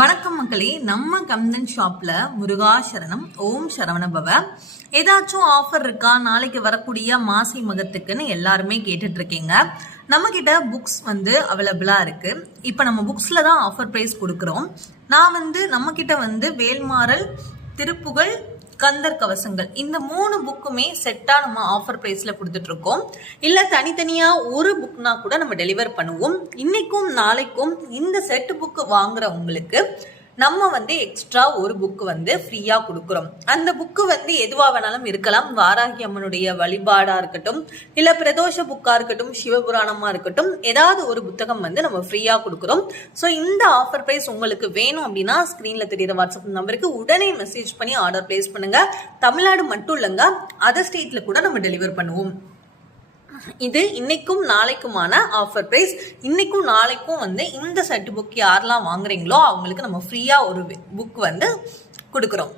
வணக்கம் மக்களே, நம்ம கம்தன் ஷாப்ல முருகா சரணம், ஓம் சரவண பவ. ஏதாச்சும் ஆஃபர் இருக்கா நாளைக்கு வரக்கூடிய மாசி மகத்துக்குன்னு எல்லாருமே கேட்டுட்டு இருக்கீங்க. நம்ம கிட்ட புக்ஸ் அவைலபிளா இருக்கு. இப்ப நம்ம புக்ஸ்ல தான் ஆஃபர் பிரைஸ் கொடுக்குறோம். நான் நம்ம கிட்ட வேல்மாறல், திருப்புகழ், கந்தர் கவசங்கள் இந்த 3 புக்குமே செட்டா நம்ம ஆஃபர் பிரைஸ்ல கொடுத்துட்டு இருக்கோம். இல்ல தனித்தனியா ஒரு புக்னா கூட நம்ம டெலிவர் பண்ணுவோம். இன்னைக்கும் நாளைக்கும் இந்த செட் புக் வாங்குறவங்களுக்கு நம்ம எக்ஸ்ட்ரா ஒரு புக் ஃப்ரீயா கொடுக்குறோம். அந்த புக்கு எதுவா வேணாலும் இருக்கலாம். வாராகி அம்மனுடைய வழிபாடா இருக்கட்டும், இல்ல பிரதோஷ புக்கா இருக்கட்டும், சிவபுராணமா இருக்கட்டும், ஏதாவது ஒரு புத்தகம் நம்ம ஃப்ரீயா கொடுக்குறோம். ஸோ இந்த ஆஃபர் பிரைஸ் உங்களுக்கு வேணும் அப்படின்னா ஸ்கிரீன்ல தெரியுற வாட்ஸ்அப் நம்பருக்கு உடனே மெசேஜ் பண்ணி ஆர்டர் பிளேஸ் பண்ணுங்க. தமிழ்நாடு மட்டும் இல்லைங்க, அதர் ஸ்டேட்ல கூட நம்ம டெலிவர் பண்ணுவோம். இது இன்னைக்கும் நாளைக்குமான ஆஃபர் பிரைஸ். இன்னைக்கும் நாளைக்கும் இந்த செட் புக் யாரெல்லாம் வாங்குறீங்களோ அவங்களுக்கு நம்ம ஃப்ரீயா ஒரு புக் கொடுக்குறோம்.